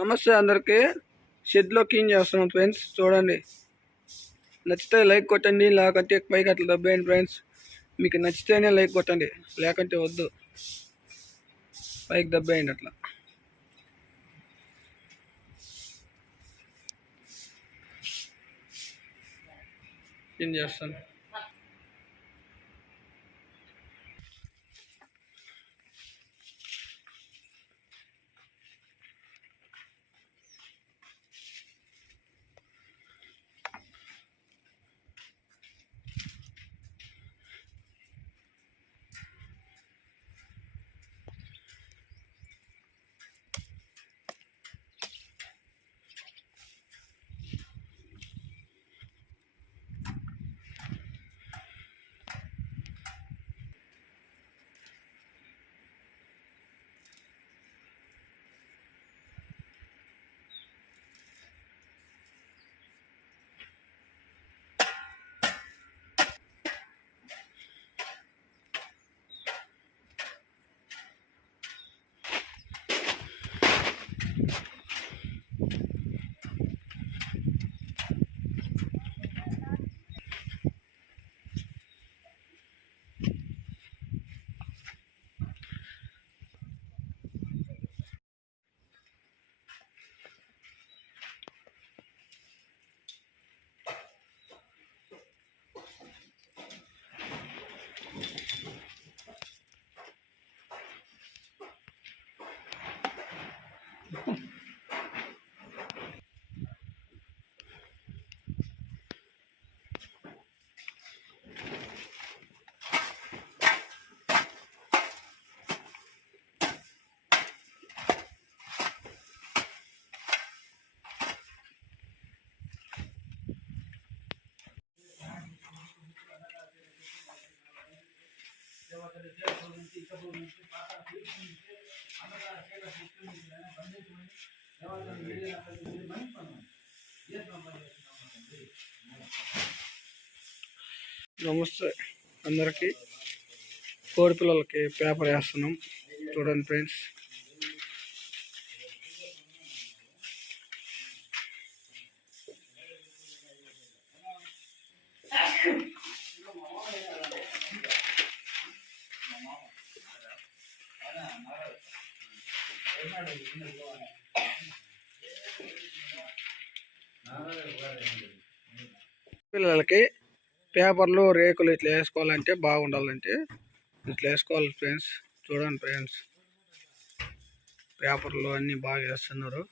నమస్తే అందరికి. షెడ్ లో క్లీన్ చేస్తున్నాం ఫ్రెండ్స్. చూడండి, నచ్చితే లైక్ కొట్టండి, లేకపోతే పైకి అట్లా దబ్బేయండి ఫ్రెండ్స్. మీకు నచ్చితేనే లైక్ కొట్టండి, లేకంటే వద్దు, పైకి దబ్బేయండి. అట్లా క్లీన్ చేస్తాను. నమస్తే అందరికి. కోడి పిల్లలకి పేపర్ వేస్తున్నాం. చూడండి ఫ్రెండ్స్, పిల్లలకి పేపర్లు రేకులు ఇట్లా వేసుకోవాలంటే బాగుండాలంటే ఇట్లా వేసుకోవాలి ఫ్రెండ్స్. చూడండి ఫ్రెండ్స్, పేపర్లు అన్నీ బాగా వేస్తున్నారు.